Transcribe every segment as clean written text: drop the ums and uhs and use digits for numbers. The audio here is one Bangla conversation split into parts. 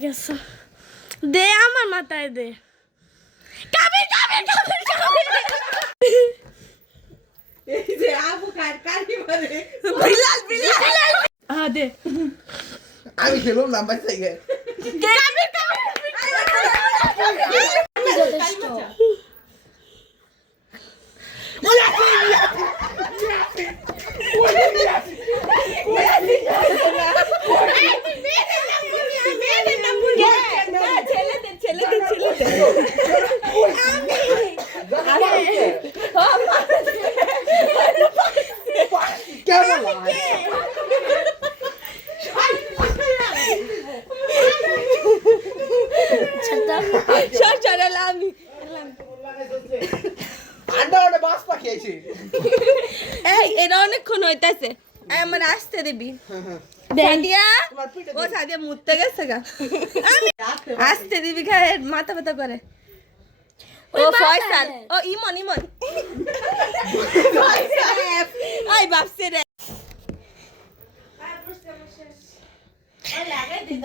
গেছো দে আমার মাথায় দে কাবির কাবির কাবির কাবির এই যে আবু কার কারি মারে বিলাল বিলাল দে আমি খেলাম না ভাই তাই কাবির কাবির যথেষ্ট এটা অনেকক্ষণ হইতাছে আমার আসতে দিবি সাদিয়া ও সাদিয়া মুততে গেছে গা আসতে দিবি খায় মাথা ব্যথা করে ও ফয়সাল ও ইমন ইমন আই বাপসে রে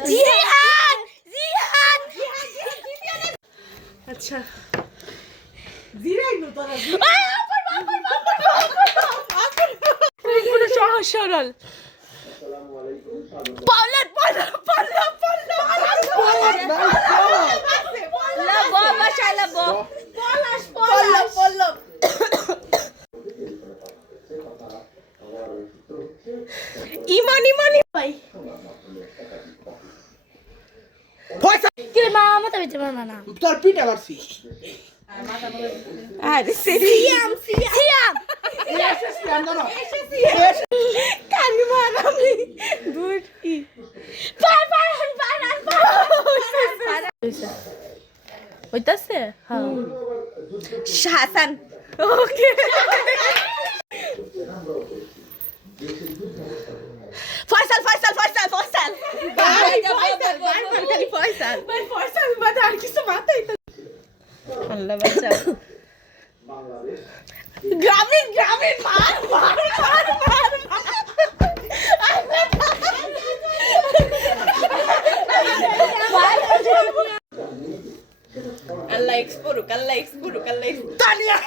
জিহান জিহান আচ্ছা জিরাই নো তোরা পুরো সহজ সরল পলট পলট পলট পলট ইমান ইমান ভাই কি মা মাথা বেঁচে পারবা না তোর পিঠা মারছি আরে সিয়াম সিয়াম কানি মারামি বুড়ি পার পার পার হইতাছে হ্যাঁ হাসান ওকে ফয়সাল ফয়সাল ফয়সাল ফয়সাল খালি ফয়সাল ভাই পয়সা বাদে আর কিছু মাথায় তো আল্লাহ বাঁচাও গ্রামীণ গ্রামীণ মার মার মার মার আল্লাহ এক্সপোরুক আল্লাহ এক্সপোরুক আল্লাহ তানিয়া